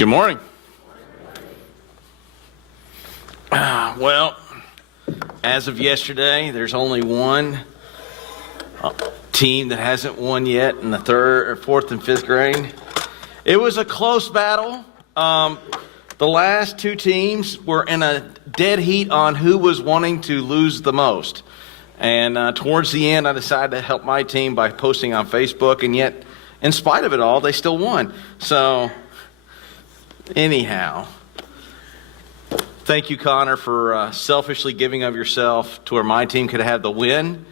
Good morning. Well, as of yesterday, there's only one team that hasn't won yet in the fourth and fifth grade. It was a close battle. The last two teams were in a dead heat on who was wanting to lose the most. And towards the end, I decided to help my team by posting on Facebook, and yet, in spite of it all, they still won. So, anyhow, thank you, Connor, for selfishly giving of yourself to where my team could have the win.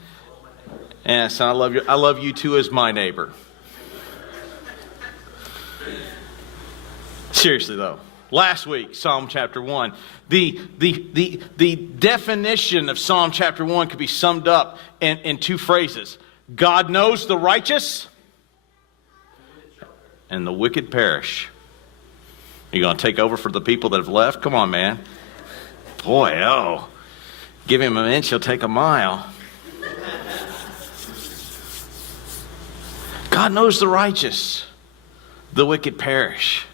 And so I love you too as my neighbor. Seriously though, last week, Psalm chapter 1, the definition of Psalm chapter 1 could be summed up in two phrases. God knows the righteous, and the wicked perish. You going to take over for the people that have left? Come on, man. Boy, give him an inch, he'll take a mile. God knows the righteous, the wicked perish.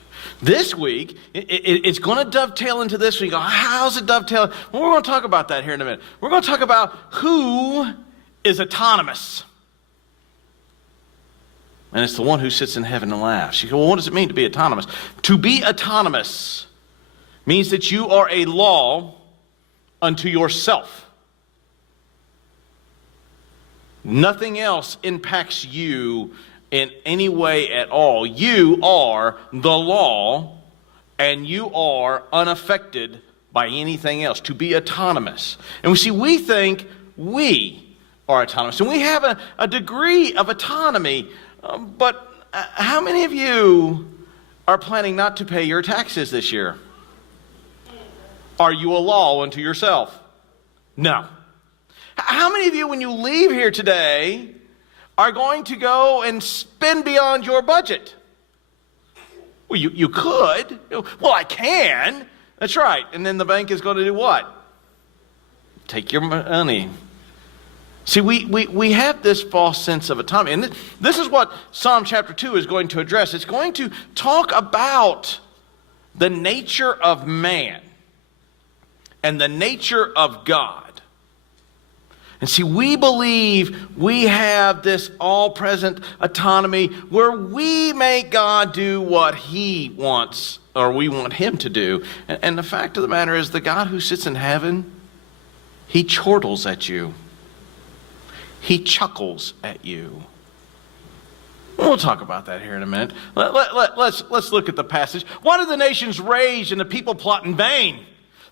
This week, it's going to dovetail into this week. How's it dovetail? Well, we're going to talk about that here in a minute. We're going to talk about who is autonomous. And it's the one who sits in heaven and laughs. You go, well, what does it mean to be autonomous? To be autonomous means that you are a law unto yourself. Nothing else impacts you in any way at all. You are the law, and you are unaffected by anything else. To be autonomous. And we think we are autonomous. And we have a degree of autonomy. But how many of you are planning not to pay your taxes this year? Are you a law unto yourself? No. How many of you, when you leave here today, are going to go and spend beyond your budget? Well, you could. Well, I can. That's right. And then the bank is going to do what? Take your money. See, we have this false sense of autonomy. And this is what Psalm chapter 2 is going to address. It's going to talk about the nature of man and the nature of God. And see, we believe we have this all-present autonomy where we make God do what He wants or we want Him to do. And the fact of the matter is, the God who sits in heaven, He chortles at you. He chuckles at you. We'll talk about that here in a minute. Let's look at the passage. Why do the nations rage and the people plot in vain?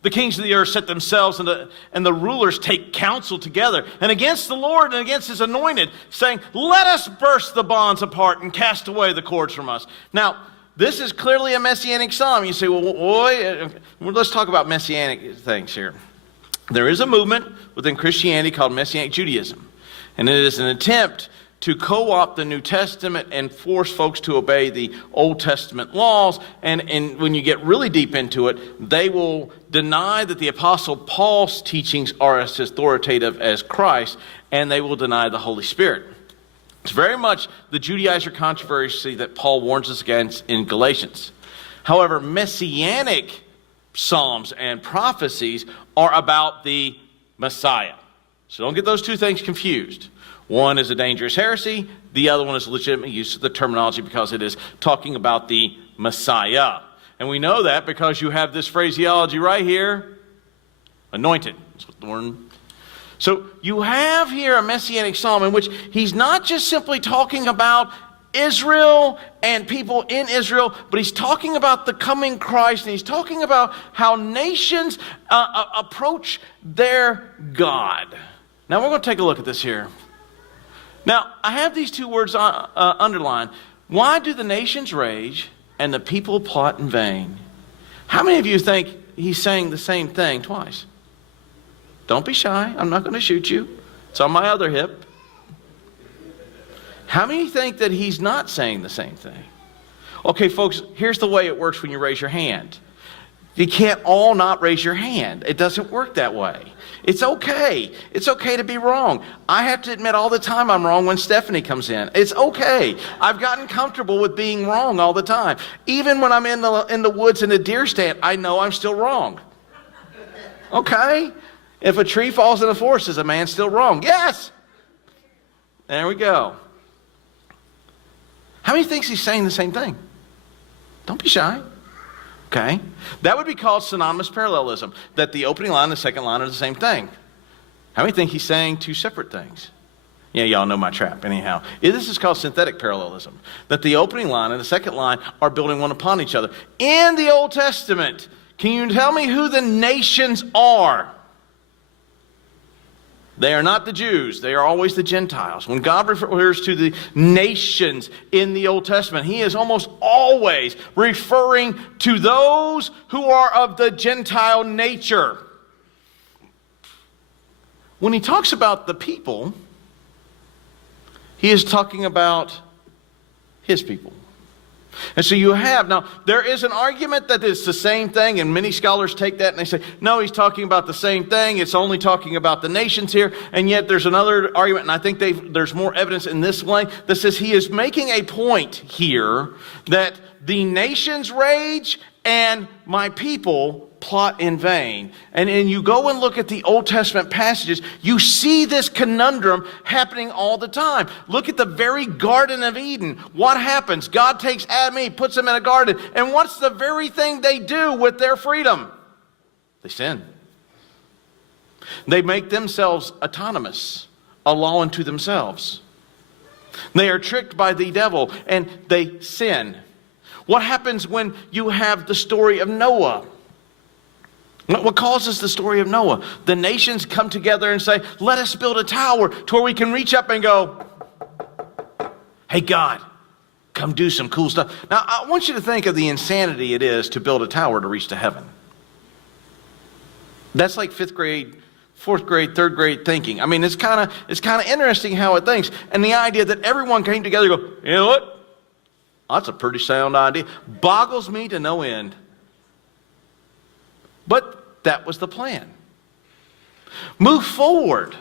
The kings of the earth set themselves and the rulers take counsel together and against the Lord and against His anointed, saying, let us burst the bonds apart and cast away the cords from us. Now, this is clearly a messianic psalm. You say, well, boy, let's talk about messianic things here. There is a movement within Christianity called Messianic Judaism. And it is an attempt to co-opt the New Testament and force folks to obey the Old Testament laws. And when you get really deep into it, they will deny that the Apostle Paul's teachings are as authoritative as Christ, and they will deny the Holy Spirit. It's very much the Judaizer controversy that Paul warns us against in Galatians. However, messianic psalms and prophecies are about the Messiah. So don't get those two things confused. One is a dangerous heresy. The other one is legitimate use of the terminology because it is talking about the Messiah. And we know that because you have this phraseology right here, anointed. That's what the word. So you have here a messianic psalm in which he's not just simply talking about Israel and people in Israel, but he's talking about the coming Christ, and he's talking about how nations approach their God. Now we're going to take a look at this here. Now, I have these two words underlined. Why do the nations rage and the people plot in vain? How many of you think he's saying the same thing twice? Don't be shy. I'm not going to shoot you. It's on my other hip. How many think that he's not saying the same thing? Okay, folks, here's the way it works when you raise your hand. You can't all not raise your hand. It doesn't work that way. It's okay. It's okay to be wrong. I have to admit all the time I'm wrong when Stephanie comes in. It's okay. I've gotten comfortable with being wrong all the time. Even when I'm in the woods in a deer stand, I know I'm still wrong. Okay? If a tree falls in the forest, is a man still wrong? Yes! There we go. How many thinks he's saying the same thing? Don't be shy. Okay? That would be called synonymous parallelism, that the opening line and the second line are the same thing. How many think he's saying two separate things? Yeah, y'all know my trap. Anyhow, this is called synthetic parallelism, that the opening line and the second line are building one upon each other. In the Old Testament, can you tell me who the nations are? They are not the Jews. They are always the Gentiles. When God refers to the nations in the Old Testament, he is almost always referring to those who are of the Gentile nature. When he talks about the people, he is talking about his people. And so you have, now there is an argument that it's the same thing, and many scholars take that and they say, no, he's talking about the same thing, it's only talking about the nations here, and yet there's another argument, and I think there's more evidence in this way, that says he is making a point here that the nations rage and my people plot in vain. And you go and look at the Old Testament passages, you see this conundrum happening all the time. Look at the very Garden of Eden. What happens? God takes Adam and Eve, puts them in a garden, and what's the very thing they do with their freedom? They sin. They make themselves autonomous, a law unto themselves. They are tricked by the devil, and they sin. What happens when you have the story of Noah? What causes the story of Noah? The nations come together and say, let us build a tower to where we can reach up and go, hey God, come do some cool stuff. Now, I want you to think of the insanity it is to build a tower to reach to heaven. That's like 5th grade, 4th grade, 3rd grade thinking. I mean, it's kind of interesting how it thinks. And the idea that everyone came together and go, you know what? That's a pretty sound idea. Boggles me to no end. But that was the plan. Move forward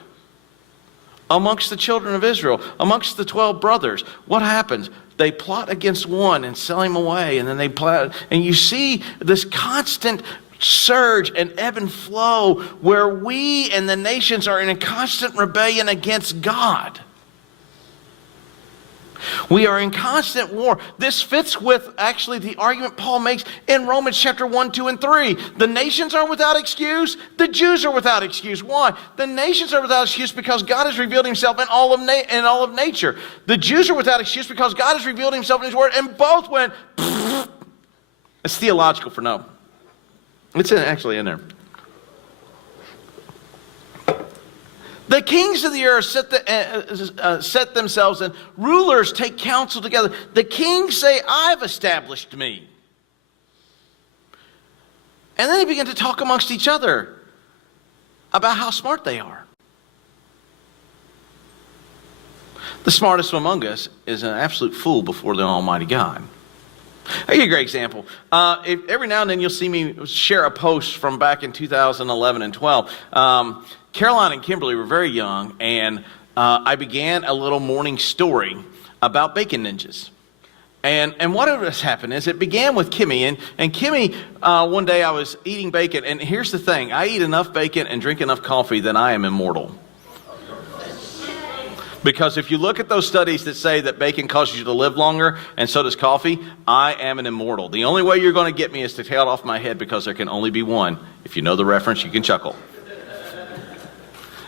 amongst the children of Israel, amongst the 12 brothers. What happens? They plot against one and sell him away, and then they plot, and you see this constant surge and ebb and flow where we and the nations are in a constant rebellion against God. We are in constant war. This fits with actually the argument Paul makes in Romans chapter 1, 2, and 3. The nations are without excuse. The Jews are without excuse. Why? The nations are without excuse because God has revealed himself in all of nature. The Jews are without excuse because God has revealed himself in his word, and both went, it's theological for no. It's actually in there. The kings of the earth set themselves, and rulers take counsel together. The kings say, I've established me. And then they begin to talk amongst each other about how smart they are. The smartest among us is an absolute fool before the Almighty God. I'll give you a great example. Every now and then you'll see me share a post from back in 2011 and 12. Caroline and Kimberly were very young, and I began a little morning story about bacon ninjas. And what has happened is it began with Kimmy. And Kimmy, one day I was eating bacon, and here's the thing. I eat enough bacon and drink enough coffee that I am immortal. Because if you look at those studies that say that bacon causes you to live longer, and so does coffee, I am an immortal. The only way you're going to get me is to tail it off my head, because there can only be one. If you know the reference, you can chuckle.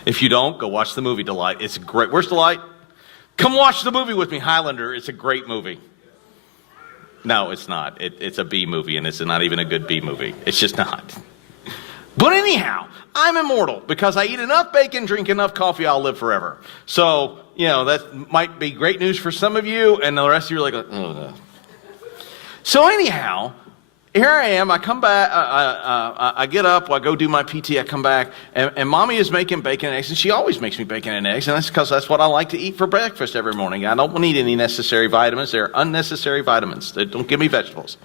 If you don't, go watch the movie Delight. It's great. Where's Delight? Come watch the movie with me, Highlander. It's a great movie. No, it's not. It's a B movie, and it's not even a good B movie. It's just not. But anyhow, I'm immortal because I eat enough bacon, drink enough coffee, I'll live forever. So, that might be great news for some of you, and the rest of you are like, oh, no. So anyhow, here I am, I come back, I get up, I go do my PT, I come back, and Mommy is making bacon and eggs, and she always makes me bacon and eggs, and that's because that's what I like to eat for breakfast every morning. I don't need any necessary vitamins. They're unnecessary vitamins. They don't give me vegetables.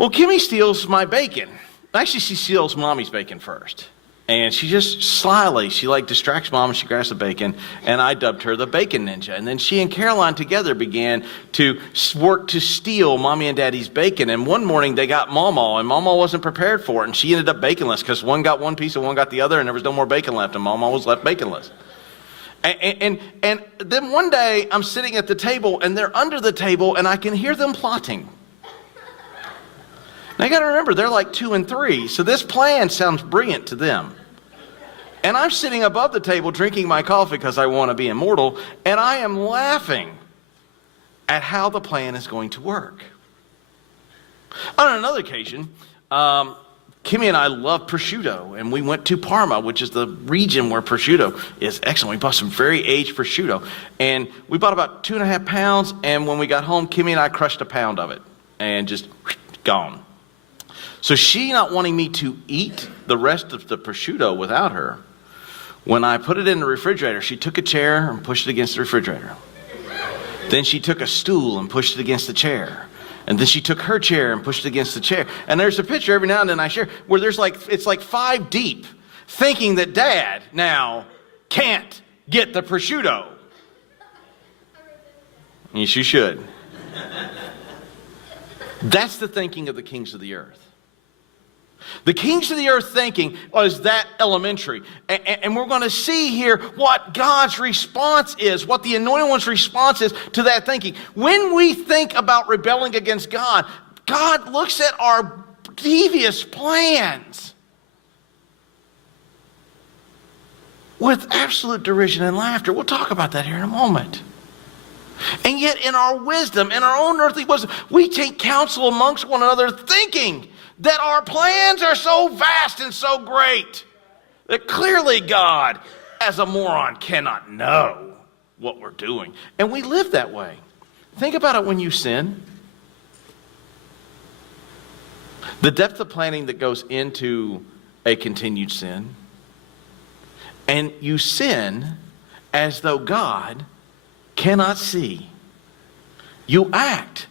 Well, Kimmy steals my bacon. Actually, she steals Mommy's bacon first. And she just slyly, she like distracts Mom and she grabs the bacon. And I dubbed her the Bacon Ninja. And then she and Caroline together began to work to steal Mommy and Daddy's bacon. And one morning they got Mama, and Mama wasn't prepared for it. And she ended up baconless because one got one piece and one got the other, and there was no more bacon left. And Mama was left baconless. And then one day I'm sitting at the table and they're under the table and I can hear them plotting. Now you got to remember, they're like 2 and 3, so this plan sounds brilliant to them. And I'm sitting above the table drinking my coffee because I want to be immortal, and I am laughing at how the plan is going to work. On another occasion, Kimmy and I love prosciutto, and we went to Parma, which is the region where prosciutto is excellent. We bought some very aged prosciutto, and we bought about 2.5 pounds, and when we got home, Kimmy and I crushed a pound of it, and just gone. So she not wanting me to eat the rest of the prosciutto without her, when I put it in the refrigerator, she took a chair and pushed it against the refrigerator. Then she took a stool and pushed it against the chair. And then she took her chair and pushed it against the chair. And there's a picture every now and then I share where it's like 5 deep, thinking that Dad now can't get the prosciutto. Yes, you should. That's the thinking of the kings of the earth. The kings of the earth thinking is that elementary. And we're going to see here what God's response is, what the Anointed One's response is to that thinking. When we think about rebelling against God, God looks at our devious plans with absolute derision and laughter. We'll talk about that here in a moment. And yet in our wisdom, in our own earthly wisdom, we take counsel amongst one another thinking that our plans are so vast and so great that clearly God, as a moron, cannot know what we're doing. And we live that way. Think about it when you sin. The depth of planning that goes into a continued sin. And you sin as though God cannot see. You act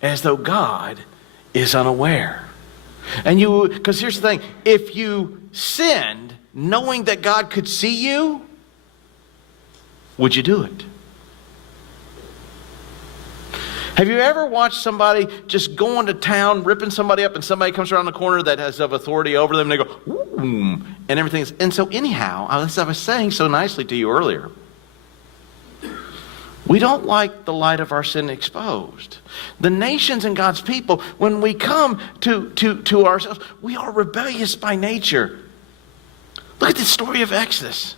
as though God is unaware. And because here's the thing, if you sinned knowing that God could see you, would you do it? Have you ever watched somebody just going to town, ripping somebody up, and somebody comes around the corner that has of authority over them, and they go, ooh, and everything is, and so anyhow, as I was saying so nicely to you earlier, we don't like the light of our sin exposed. The nations and God's people, when we come to ourselves, we are rebellious by nature. Look at the story of Exodus.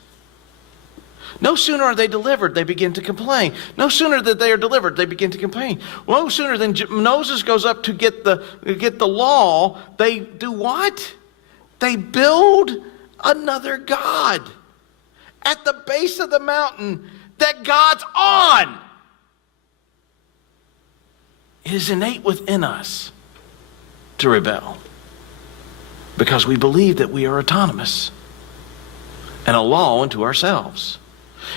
No sooner are they delivered, they begin to complain. No sooner that they are delivered, they begin to complain. No sooner than Moses goes up to get the law, they do what? They build another god at the base of the mountain that God's on. It is innate within us to rebel because we believe that we are autonomous and a law unto ourselves.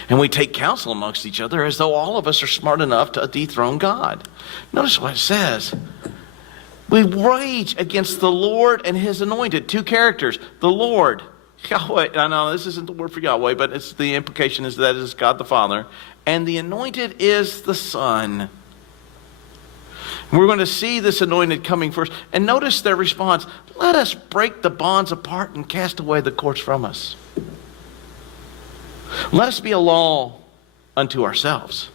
And we take counsel amongst each other as though all of us are smart enough to dethrone God. Notice what it says. We rage against the Lord and his anointed. 2 characters. The Lord, Yahweh. I know this isn't the word for Yahweh, but it's the implication is that it is God the Father. And the anointed is the Son. We're going to see this anointed coming first. And notice their response. Let us break the bonds apart and cast away the cords from us. Let us be a law unto ourselves.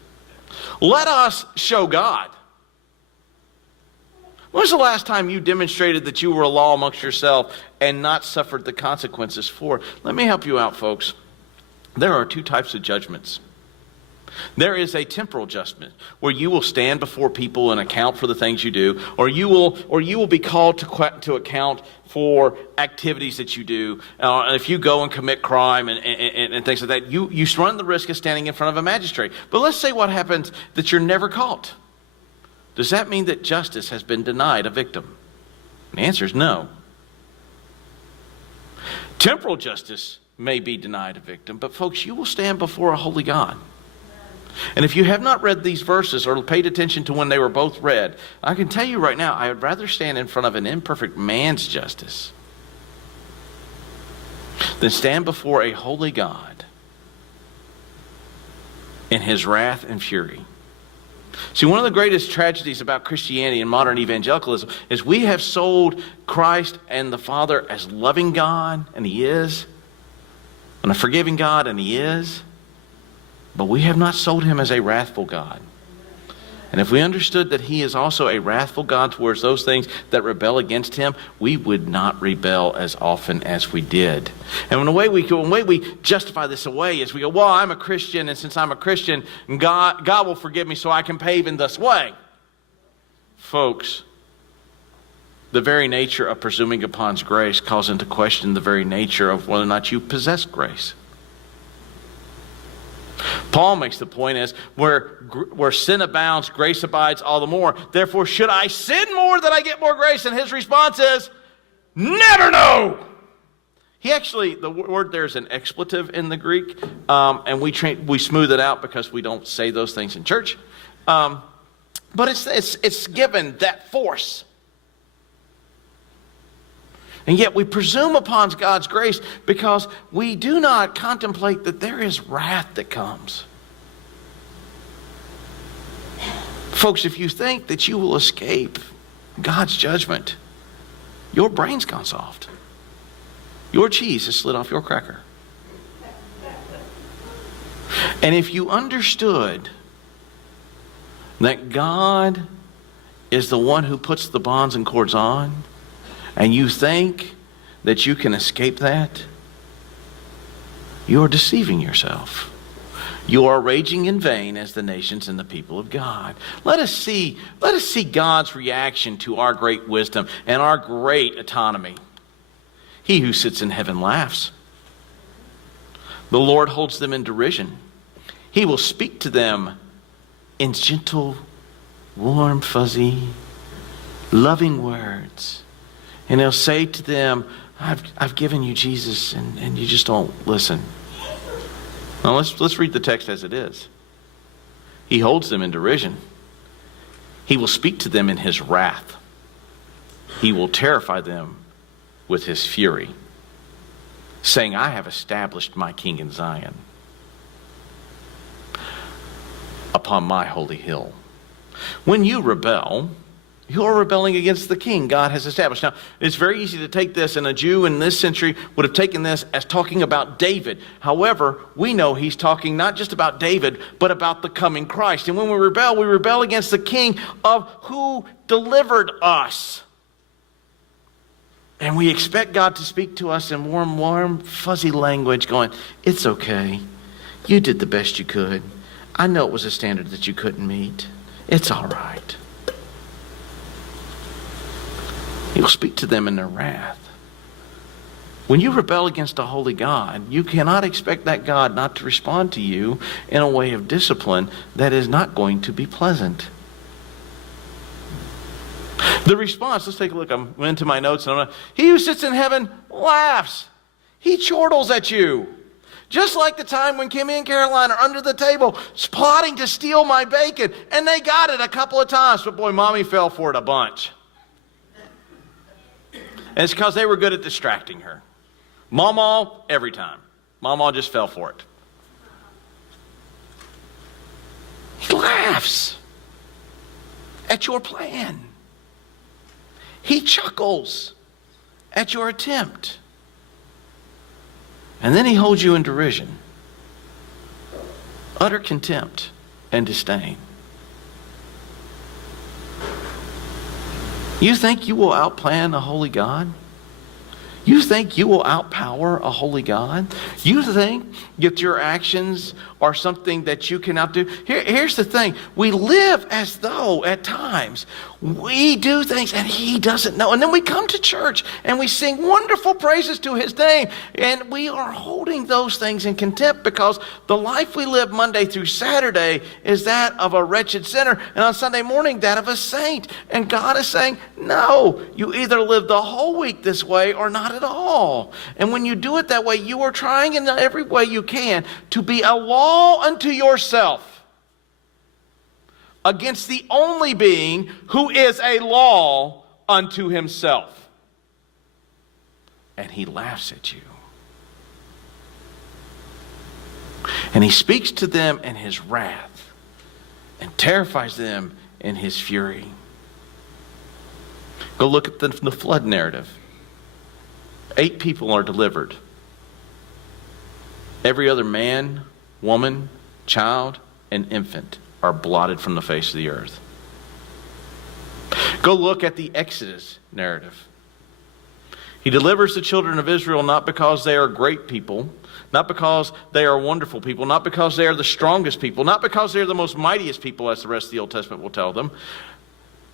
Let us show God. When was the last time you demonstrated that you were a law amongst yourself and not suffered the consequences for it? Let me help you out, folks. There are 2 types of judgments. There is a temporal judgment where you will stand before people and account for the things you do, or you will be called to account for activities that you do. If you go and commit crime and things like that, you run the risk of standing in front of a magistrate. But let's say what happens that you're never caught. Does that mean that justice has been denied a victim? The answer is no. Temporal justice may be denied a victim, but folks, you will stand before a holy God. And if you have not read these verses or paid attention to when they were both read, I can tell you right now, I would rather stand in front of an imperfect man's justice than stand before a holy God in his wrath and fury. See, one of the greatest tragedies about Christianity and modern evangelicalism is we have sold Christ and the Father as loving God, and he is, and a forgiving God, and he is, but we have not sold him as a wrathful God. And if we understood that he is also a wrathful God towards those things that rebel against him, we would not rebel as often as we did. And when the way we justify this away is we go, well, I'm a Christian, and since I'm a Christian, God will forgive me so I can behave in this way. Folks, the very nature of presuming upon grace calls into question the very nature of whether or not you possess grace. Paul makes the point as where sin abounds, grace abides all the more. Therefore, should I sin more that I get more grace? And his response is, never know. He actually, the word there is an expletive in the Greek, and we smooth it out because we don't say those things in church. But it's given that force. And yet we presume upon God's grace because we do not contemplate that there is wrath that comes. Folks, if you think that you will escape God's judgment, your brain's gone soft. Your cheese has slid off your cracker. And if you understood that God is the one who puts the bonds and cords on, and you think that you can escape that, you are deceiving yourself. You are raging in vain as the nations and the people of God. Let us see God's reaction to our great wisdom and our great autonomy. He who sits in heaven laughs. The Lord holds them in derision. He will speak to them in gentle, warm, fuzzy, loving words. And he'll say to them, I've given you Jesus, and you just don't listen. Now let's read the text as it is. He holds them in derision. He will speak to them in his wrath. He will terrify them with his fury, saying, I have established my king in Zion, upon my holy hill. When you rebel, you're rebelling against the king God has established. Now, it's very easy to take this, and a Jew in this century would have taken this as talking about David. However, we know he's talking not just about David, but about the coming Christ. And when we rebel against the king of who delivered us. And we expect God to speak to us in warm, fuzzy language, going, it's okay. You did the best you could. I know it was a standard that you couldn't meet. It's all right. He will speak to them in their wrath. When you rebel against a holy God, you cannot expect that God not to respond to you in a way of discipline that is not going to be pleasant. The response, let's take a look. I'm into my notes. He who sits in heaven laughs. He chortles at you. Just like the time when Kimmy and Caroline are under the table plotting to steal my bacon. And they got it a couple of times, but boy, Mommy fell for it a bunch. And it's because they were good at distracting her. Mama, every time. Mama just fell for it. He laughs at your plan. He chuckles at your attempt. And then he holds you in derision, utter contempt and disdain. You think you will outplan a holy God? You think you will outpower a holy God? You think that your actions are something that you cannot do? Here's the thing. We live as though at times we do things and he doesn't know. And then we come to church and we sing wonderful praises to his name. And we are holding those things in contempt because the life we live Monday through Saturday is that of a wretched sinner. And on Sunday morning, that of a saint. And God is saying, no, you either live the whole week this way or not at all. And when you do it that way, you are trying in every way you can to be a law unto yourself. against the only being who is a law unto himself. And he laughs at you. And he speaks to them in his wrath and terrifies them in his fury. Go look at the flood narrative. 8 people are delivered. Every other man, woman, child, and infant are blotted from the face of the earth. Go look at the Exodus narrative. He delivers the children of Israel not because they are great people, not because they are wonderful people, not because they are the strongest people, not because they are the most mightiest people, as the rest of the Old Testament will tell them.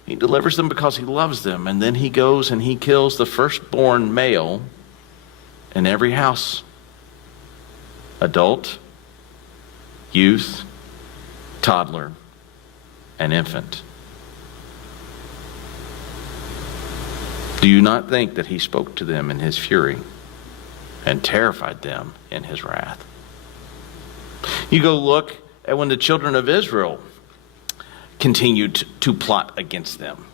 He delivers them because he loves them. And then he goes and he kills the firstborn male in every house. Adult, youth, toddler, and infant. Do you not think that he spoke to them in his fury and terrified them in his wrath? You go look at when the children of Israel continued to plot against them.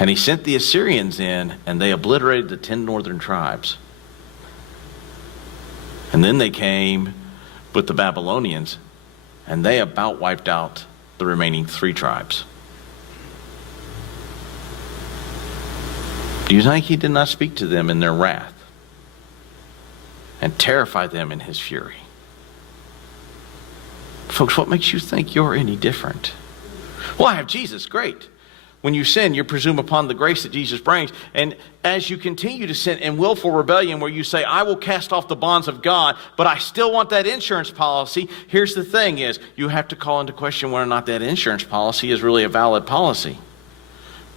And he sent the Assyrians in, and they obliterated the 10 northern tribes. And then they came with the Babylonians, and they about wiped out the remaining 3 tribes. Do you think he did not speak to them in their wrath and terrify them in his fury? Folks, what makes you think you're any different? Well, I have Jesus. Great. When you sin, you presume upon the grace that Jesus brings. And as you continue to sin in willful rebellion, where you say, I will cast off the bonds of God, but I still want that insurance policy. Here's the thing is, you have to call into question whether or not that insurance policy is really a valid policy.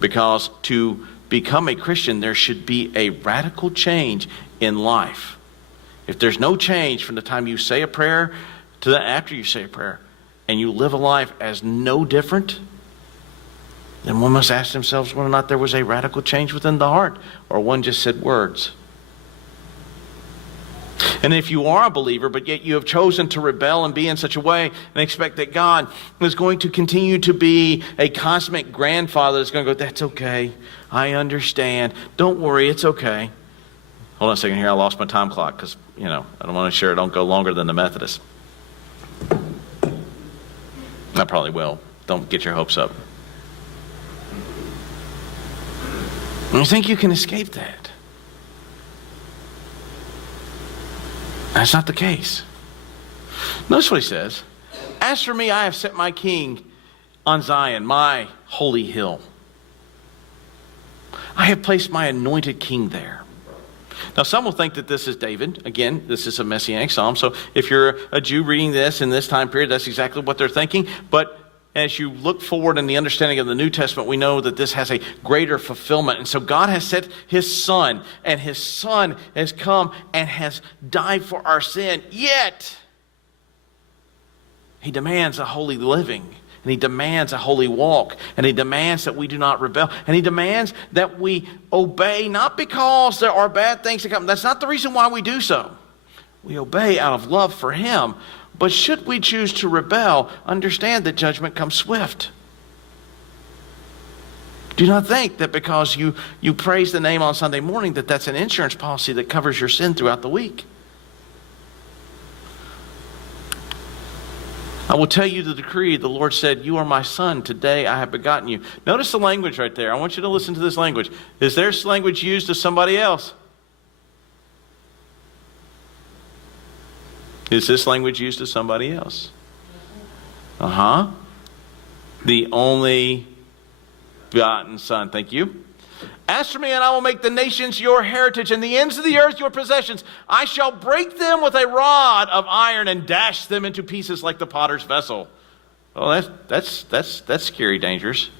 Because to become a Christian, there should be a radical change in life. If there's no change from the time you say a prayer to after you say a prayer, and you live a life as no different, then one must ask themselves whether or not there was a radical change within the heart, or one just said words. And if you are a believer, but yet you have chosen to rebel and be in such a way and expect that God is going to continue to be a cosmic grandfather that's going to go, that's okay, I understand, don't worry, it's okay. Hold on a second here, I lost my time clock because, I don't want to share it, don't go longer than the Methodists. I probably will. Don't get your hopes up. And you think you can escape that? That's not the case. Notice what he says. As for me, I have set my king on Zion, my holy hill. I have placed my anointed king there. Now, some will think that this is David. Again, this is a messianic psalm. So if you're a Jew reading this in this time period, that's exactly what they're thinking. But as you look forward in the understanding of the New Testament, we know that this has a greater fulfillment. And so God has set his son, and his son has come and has died for our sin. Yet, he demands a holy living, and he demands a holy walk, and he demands that we do not rebel, and he demands that we obey, not because there are bad things to come. That's not the reason why we do so. We obey out of love for him. But should we choose to rebel, understand that judgment comes swift. Do not think that because you praise the name on Sunday morning that that's an insurance policy that covers your sin throughout the week. I will tell you the decree. The Lord said, you are my son. Today I have begotten you. Notice the language right there. I want you to listen to this language. Is there language used to somebody else? Is this language used to somebody else? The only begotten Son. Thank you. Ask for me, and I will make the nations your heritage, and the ends of the earth your possessions. I shall break them with a rod of iron and dash them into pieces like the potter's vessel. Oh, that's scary, dangerous.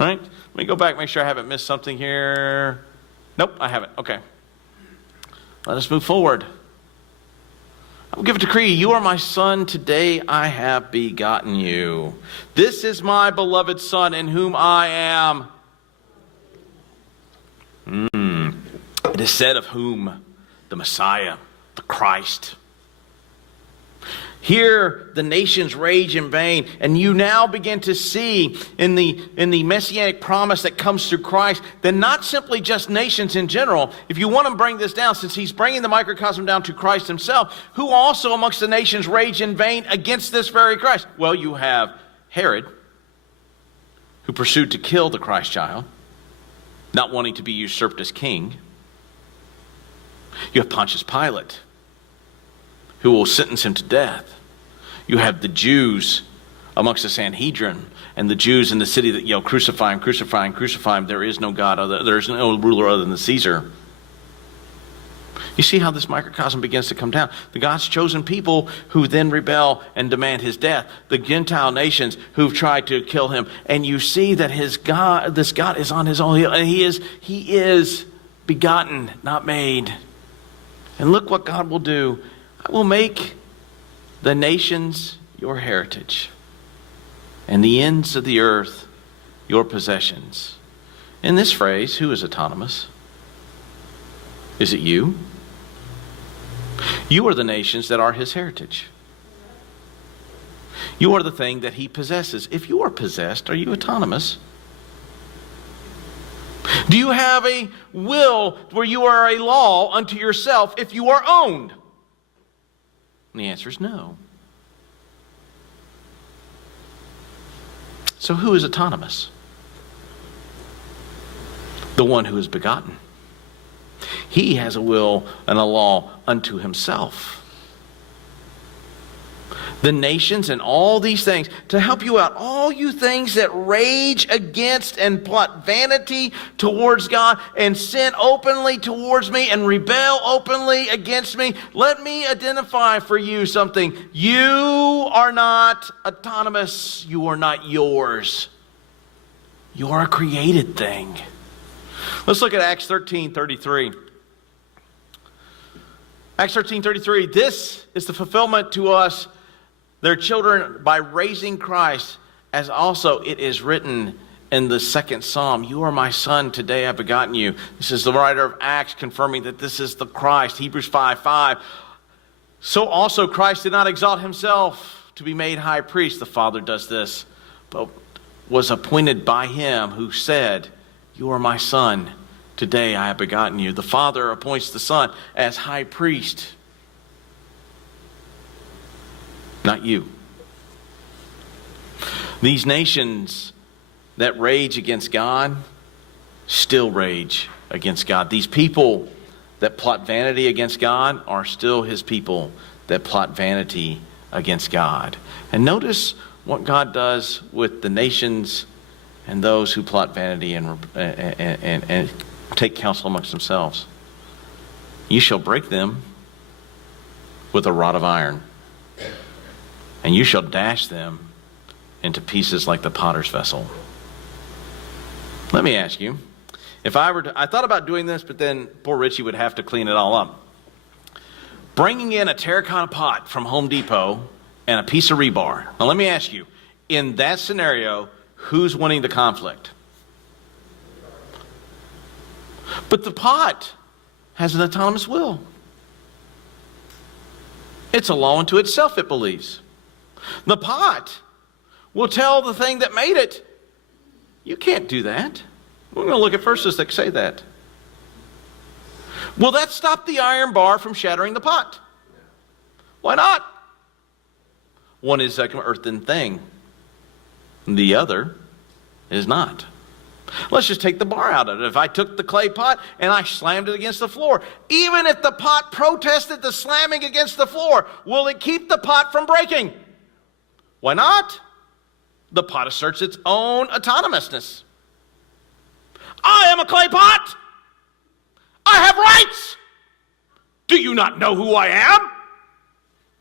All right? Let me go back, make sure I haven't missed something here. Nope, I haven't. Okay. Let us move forward. I will give a decree. You are my son. Today I have begotten you. This is my beloved son in whom I am. It is said of whom? The Messiah, the Christ. Here the nations rage in vain, and you now begin to see in the messianic promise that comes through Christ that not simply just nations in general. If you want to bring this down, since he's bringing the microcosm down to Christ himself, who also amongst the nations rage in vain against this very Christ? Well, you have Herod, who pursued to kill the Christ child, not wanting to be usurped as king. You have Pontius Pilate, who will sentence him to death. You have the Jews amongst the Sanhedrin and the Jews in the city that yell, crucify him, crucify him, crucify him. There is no God, there is no ruler other than Caesar. You see how this microcosm begins to come down. The God's chosen people who then rebel and demand his death. The Gentile nations who've tried to kill him. And you see that this God is on his own heel. And he is begotten, not made. And look what God will do. I will make the nations your heritage, and the ends of the earth your possessions. In this phrase, who is autonomous? Is it you? You are the nations that are his heritage. You are the thing that he possesses. If you are possessed, are you autonomous? Do you have a will where you are a law unto yourself if you are owned? And the answer is no. So who is autonomous? The one who is begotten. He has a will and a law unto himself. The nations and all these things to help you out. All you things that rage against and plot vanity towards God and sin openly towards me and rebel openly against me. Let me identify for you something. You are not autonomous. You are not yours. You are a created thing. Let's look at Acts 13:33. Acts 13:33. This is the fulfillment to us, their children, by raising Christ, as also it is written in the second Psalm, you are my son, today I've begotten you. This is the writer of Acts confirming that this is the Christ. Hebrews 5:5. So also Christ did not exalt himself to be made high priest. The Father does this, but was appointed by him who said, you are my son, today I have begotten you. The Father appoints the Son as high priest. Not you. These nations that rage against God still rage against God. These people that plot vanity against God are still his people that plot vanity against God. And notice what God does with the nations and those who plot vanity and take counsel amongst themselves. You shall break them with a rod of iron, and you shall dash them into pieces like the potter's vessel. Let me ask you, if I thought about doing this, but then poor Richie would have to clean it all up. Bringing in a terracotta pot from Home Depot and a piece of rebar. Now let me ask you, in that scenario, who's winning the conflict? But the pot has an autonomous will. It's a law unto itself, it believes. The pot will tell the thing that made it, you can't do that. We're going to look at verses that say that. Will that stop the iron bar from shattering the pot? Why not? One is like an earthen thing. The other is not. Let's just take the bar out of it. If I took the clay pot and I slammed it against the floor, even if the pot protested the slamming against the floor, will it keep the pot from breaking? Why not? The pot asserts its own autonomousness. I am a clay pot. I have rights. Do you not know who I am?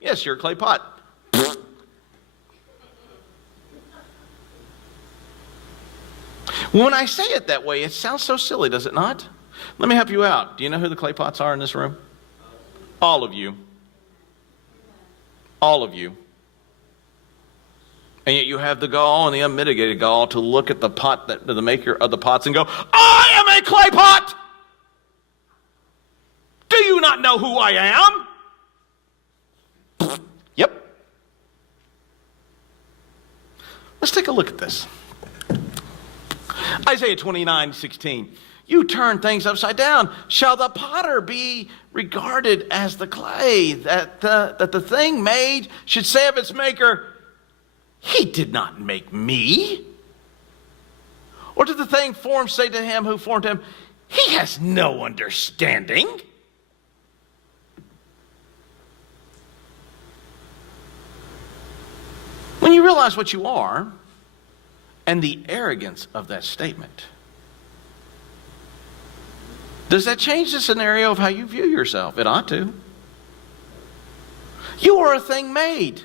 Yes, you're a clay pot. When I say it that way, it sounds so silly, does it not? Let me help you out. Do you know who the clay pots are in this room? All of you. All of you. And yet you have the gall and the unmitigated gall to look at the pot, the maker of the pots, and go, I am a clay pot! Do you not know who I am? Yep. Let's take a look at this. Isaiah 29:16. You turn things upside down. Shall the potter be regarded as the clay, that the thing made should say of its maker, he did not make me? Or did the thing formed say to him who formed him, he has no understanding? When you realize what you are and the arrogance of that statement, does that change the scenario of how you view yourself? It ought to. You are a thing made.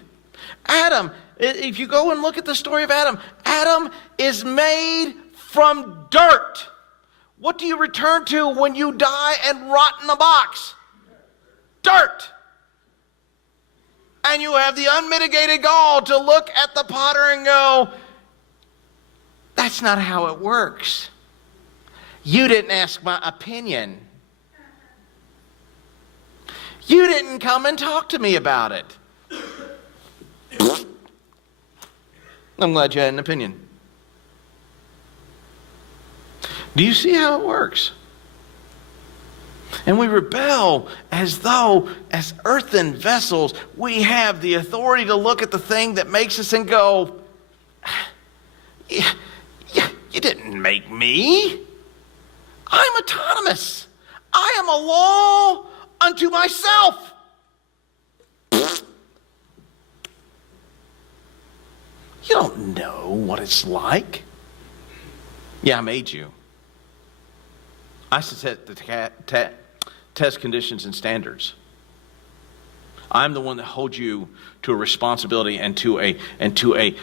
Adam, if you go and look at the story of Adam, Adam is made from dirt. What do you return to when you die and rot in a box? Dirt. And you have the unmitigated gall to look at the potter and go, that's not how it works. You didn't ask my opinion. You didn't come and talk to me about it. I'm glad you had an opinion. Do you see how it works? And we rebel as though, as earthen vessels, we have the authority to look at the thing that makes us and go, you didn't make me. I'm autonomous. I am a law unto myself. You don't know what it's like. Yeah, I made you. I set the test conditions and standards. I'm the one that holds you to a responsibility and to a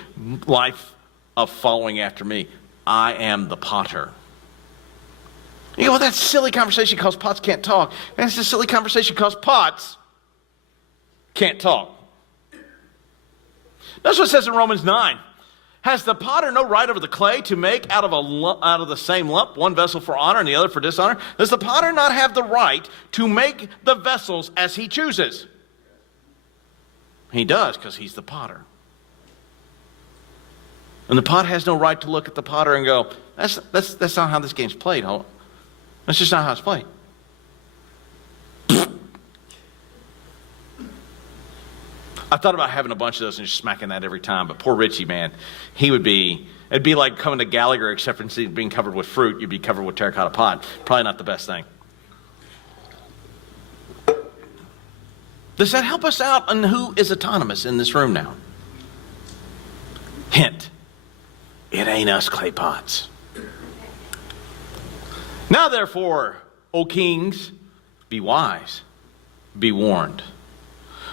life of following after me. I am the potter. You go, well, that's a silly conversation because pots can't talk. That's a silly conversation because pots can't talk. That's what it says in Romans 9. Has the potter no right over the clay to make out of the same lump one vessel for honor and the other for dishonor? Does the potter not have the right to make the vessels as he chooses? He does, because he's the potter. And the pot has no right to look at the potter and go, that's not how this game's played. That's just not how it's played. I thought about having a bunch of those and just smacking that every time, but poor Richie, man, it'd be like coming to Gallagher, except instead of being covered with fruit, you'd be covered with terracotta pot. Probably not the best thing. Does that help us out on who is autonomous in this room now? Hint, it ain't us clay pots. Now therefore, O kings, be wise, be warned.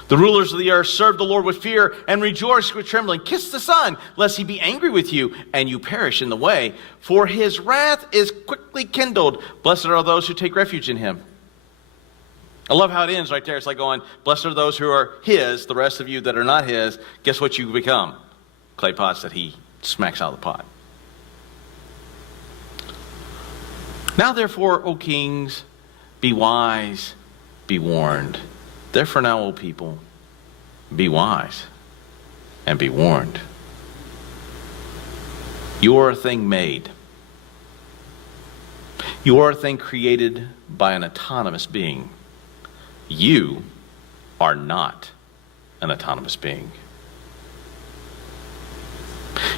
The rulers of the earth serve the Lord with fear and rejoice with trembling. Kiss the Son, lest he be angry with you and you perish in the way. For his wrath is quickly kindled. Blessed are those who take refuge in him. I love how it ends right there. It's like going, blessed are those who are his. The rest of you that are not his, guess what you become? Clay pots that he smacks out of the pot. Now therefore, O kings, be wise, be warned. Therefore now, O people, be wise and be warned. You are a thing made. You are a thing created by an autonomous being. You are not an autonomous being.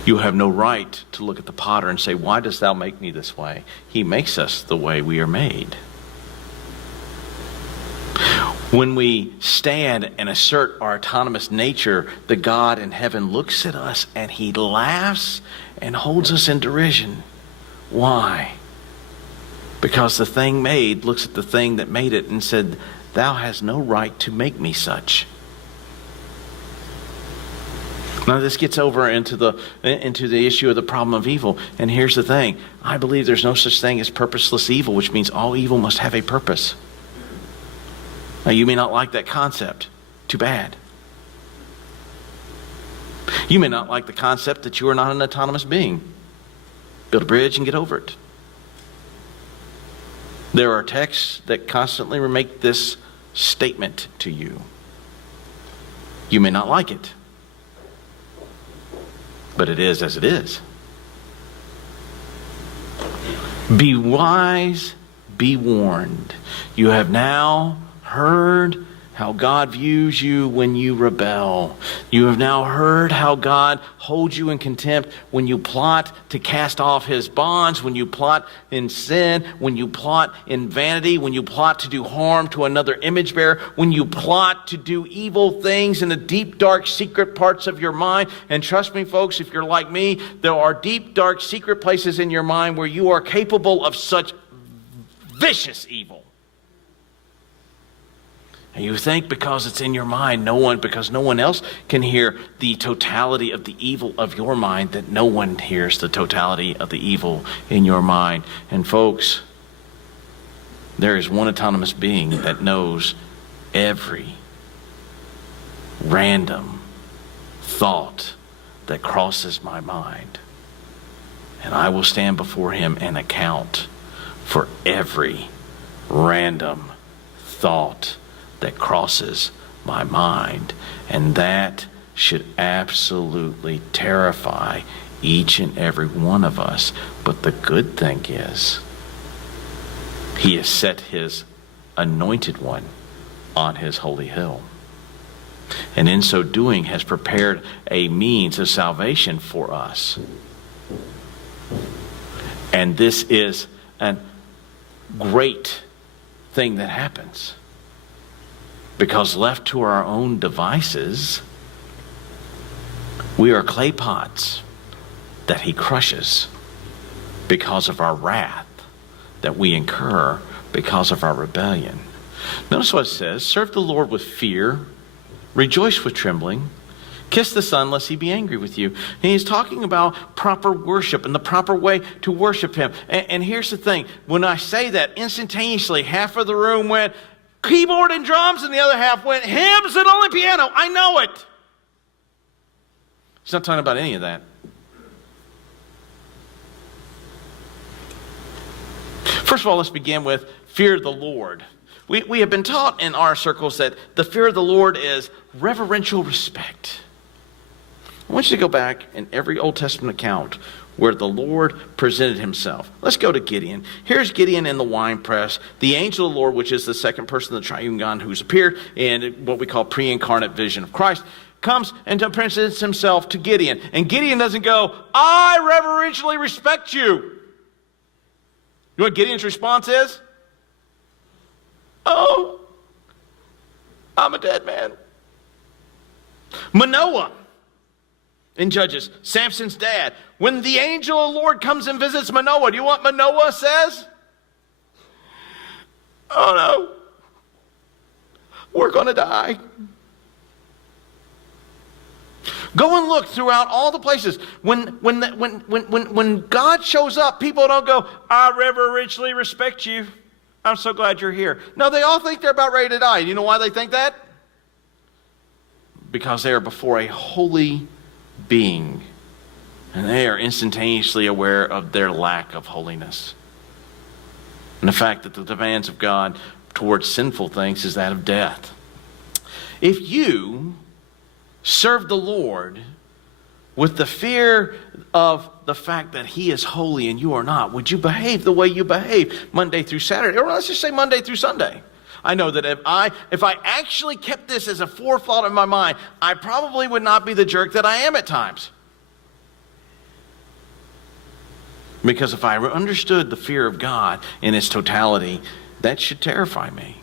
You have no right to look at the potter and say, why dost thou make me this way? He makes us the way we are made. When we stand and assert our autonomous nature, the God in heaven looks at us and he laughs and holds us in derision. Why? Because the thing made looks at the thing that made it and said, thou hast no right to make me such. Now this gets over into the issue of the problem of evil. And here's the thing. I believe there's no such thing as purposeless evil, which means all evil must have a purpose. Now, you may not like that concept. Too bad. You may not like the concept that you are not an autonomous being. Build a bridge and get over it. There are texts that constantly make this statement to you. You may not like it. but it is as it is. Be wise, be warned. You have now heard how God views you when you rebel. You have now heard how God holds you in contempt when you plot to cast off his bonds, when you plot in sin, when you plot in vanity, when you plot to do harm to another image bearer, when you plot to do evil things in the deep, dark, secret parts of your mind. And trust me, folks, if you're like me, there are deep, dark, secret places in your mind where you are capable of such vicious evil. And you think because it's in your mind, because no one else can hear the totality of the evil of your mind, that no one hears the totality of the evil in your mind. And folks, there is one autonomous being that knows every random thought that crosses my mind. And I will stand before him and account for every random thought that crosses my mind. And that should absolutely terrify each and every one of us. But the good thing is, he has set his anointed one on his holy hill. And in so doing has prepared a means of salvation for us. And this is a great thing that happens. Because left to our own devices, we are clay pots that he crushes because of our wrath that we incur because of our rebellion. Notice what it says: serve the Lord with fear, rejoice with trembling, kiss the Son lest he be angry with you. And he's talking about proper worship and the proper way to worship him. And here's the thing: when I say that, instantaneously half of the room went keyboard and drums, and the other half went hymns and only piano. I know it. He's not talking about any of that. First of all, let's begin with fear of the Lord. We have been taught in our circles that the fear of the Lord is reverential respect. I want you to go back in every Old Testament account where the Lord presented himself. Let's go to Gideon. Here's Gideon in the wine press. The angel of the Lord, which is the second person of the triune God who's appeared in what we call pre-incarnate vision of Christ, comes and presents himself to Gideon. And Gideon doesn't go, I reverentially respect you. You know what Gideon's response is? Oh, I'm a dead man. Manoah in Judges, Samson's dad. When the angel of the Lord comes and visits Manoah, do you know what Manoah says? Oh no, we're going to die. Go and look throughout all the places. When God shows up, people don't go, I reverentially respect you. I'm so glad you're here. No, they all think they're about ready to die. You know why they think that? Because they are before a holy being, and they are instantaneously aware of their lack of holiness, and the fact that the demands of God towards sinful things is that of death. If you serve the Lord with the fear of the fact that he is holy and you are not, would you behave the way you behave Monday through Saturday? Or let's just say Monday through Sunday. I know that if I actually kept this as a forethought in my mind, I probably would not be the jerk that I am at times. Because if I understood the fear of God in its totality, that should terrify me.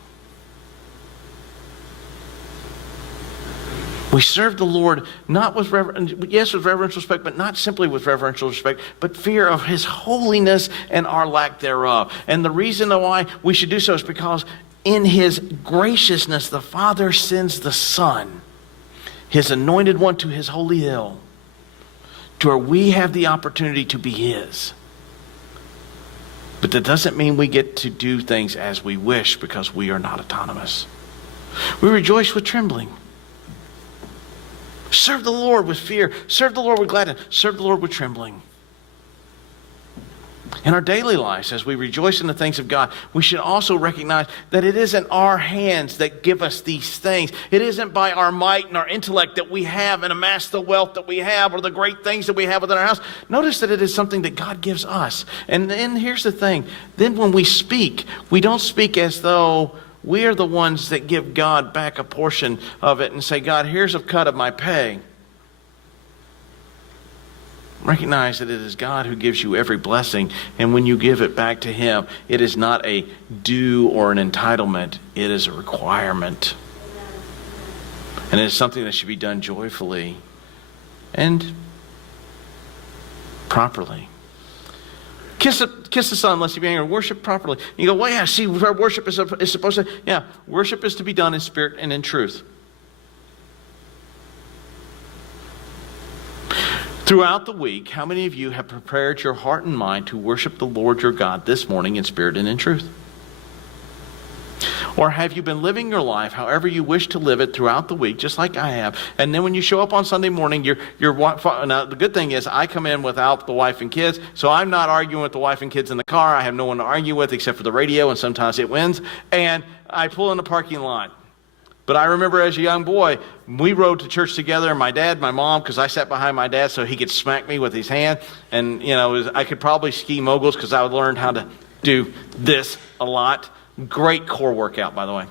We serve the Lord not with with reverential respect, but not simply with reverential respect, but fear of his holiness and our lack thereof. And the reason why we should do so is because in his graciousness, the Father sends the Son, his anointed one, to his holy hill, to where we have the opportunity to be his. But that doesn't mean we get to do things as we wish, because we are not autonomous. We rejoice with trembling. Serve the Lord with fear. Serve the Lord with gladness. Serve the Lord with trembling. In our daily lives, as we rejoice in the things of God, we should also recognize that it isn't our hands that give us these things. It isn't by our might and our intellect that we have and amass the wealth that we have or the great things that we have within our house. Notice that it is something that God gives us. And then here's the thing. Then when we speak, we don't speak as though we are the ones that give God back a portion of it and say, God, here's a cut of my pay. Recognize that it is God who gives you every blessing, and when you give it back to Him, it is not a due or an entitlement. It is a requirement. And it is something that should be done joyfully and properly. Kiss the Son, unless you be angry. Worship properly. You go, well, yeah, see, where worship is supposed to... Yeah, worship is to be done in spirit and in truth. Throughout the week, how many of you have prepared your heart and mind to worship the Lord your God this morning in spirit and in truth? Or have you been living your life however you wish to live it throughout the week, just like I have? And then when you show up on Sunday morning, now the good thing is I come in without the wife and kids, so I'm not arguing with the wife and kids in the car. I have no one to argue with except for the radio, and sometimes it wins. And I pull in the parking lot. But I remember as a young boy, we rode to church together, my dad, my mom, because I sat behind my dad so he could smack me with his hand. And, I could probably ski moguls because I would learn how to do this a lot. Great core workout, by the way.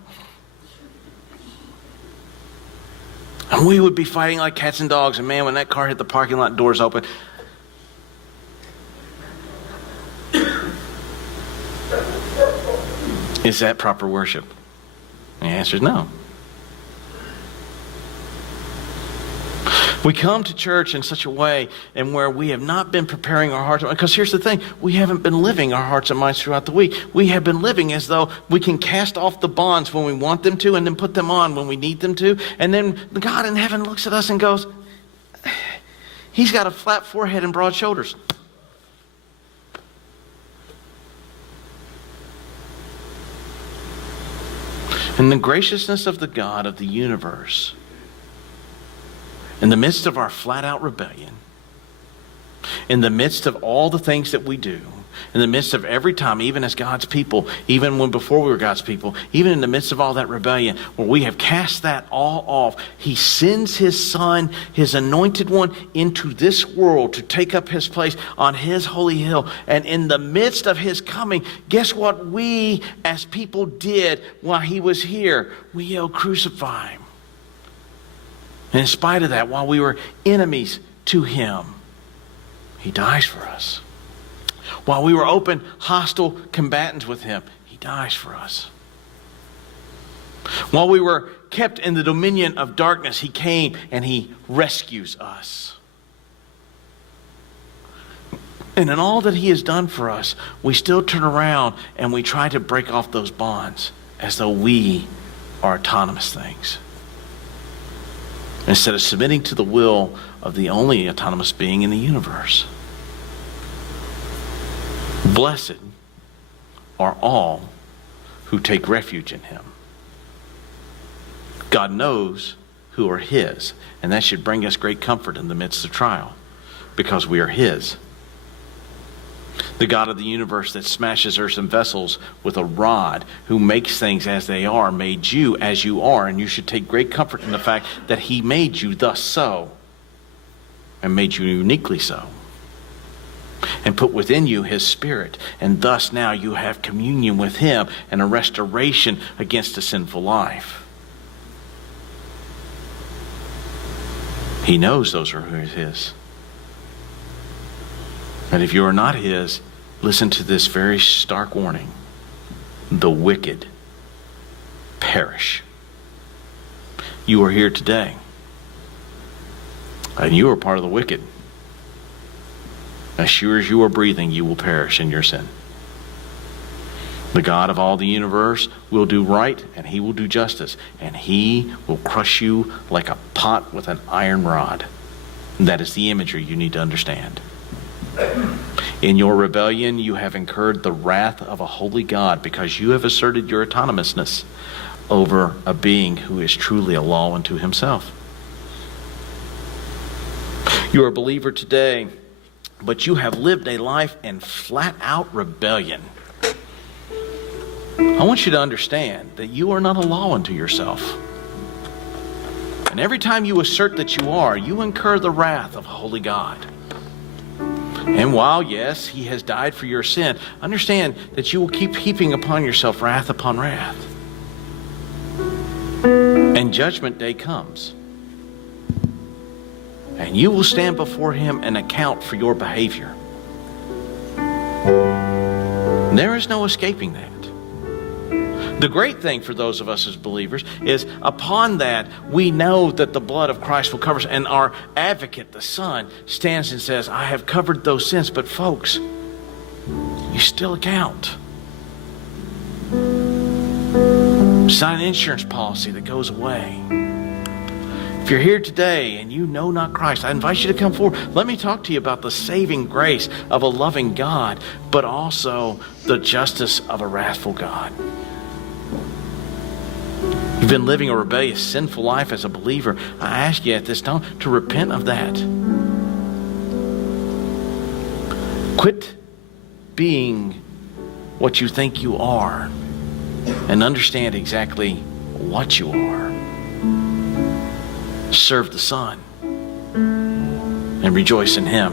And we would be fighting like cats and dogs. And man, when that car hit the parking lot, doors open. Is that proper worship? The answer is no. We come to church in such a way and where we have not been preparing our hearts. Because here's the thing, we haven't been living our hearts and minds throughout the week. We have been living as though we can cast off the bonds when we want them to and then put them on when we need them to. And then God in heaven looks at us and goes, He's got a flat forehead and broad shoulders. In the graciousness of the God of the universe, in the midst of our flat-out rebellion, in the midst of all the things that we do, in the midst of every time, even as God's people, even when before we were God's people, even in the midst of all that rebellion, where we have cast that all off, He sends His Son, His anointed one, into this world to take up His place on His holy hill. And in the midst of His coming, guess what we as people did while He was here? We yelled, crucify Him. And in spite of that, while we were enemies to Him, He dies for us. While we were open, hostile combatants with Him, He dies for us. While we were kept in the dominion of darkness, He came and He rescues us. And in all that He has done for us, we still turn around and we try to break off those bonds as though we are autonomous things, instead of submitting to the will of the only autonomous being in the universe. Blessed are all who take refuge in Him. God knows who are His, and that should bring us great comfort in the midst of trial, because we are His. The God of the universe that smashes earthen vessels with a rod, who makes things as they are, made you as you are, and you should take great comfort in the fact that He made you thus so, and made you uniquely so, and put within you His Spirit, and thus now you have communion with Him and a restoration against a sinful life. He knows those are His. And if you are not His, listen to this very stark warning. The wicked perish. You are here today, and you are part of the wicked. As sure as you are breathing, you will perish in your sin. The God of all the universe will do right, and He will do justice, and He will crush you like a pot with an iron rod. And that is the imagery you need to understand. In your rebellion, you have incurred the wrath of a holy God, because you have asserted your autonomousness over a being who is truly a law unto Himself. You are a believer today but you have lived a life in flat-out rebellion. I want you to understand that you are not a law unto yourself. And every time you assert that you are, you incur the wrath of holy God. And while, yes, he has died for your sin, understand that you will keep heaping upon yourself wrath upon wrath. And judgment day comes. And you will stand before him and account for your behavior. There is no escaping that. The great thing for those of us as believers is upon that we know that the blood of Christ will cover us, and our advocate, the Son, stands and says, I have covered those sins. But folks, you still account. It's not an insurance policy that goes away. If you're here today and you know not Christ, I invite you to come forward. Let me talk to you about the saving grace of a loving God, but also the justice of a wrathful God. You've been living a rebellious, sinful life as a believer. I ask you at this time to repent of that. Quit being what you think you are and understand exactly what you are. Serve the Son and rejoice in him.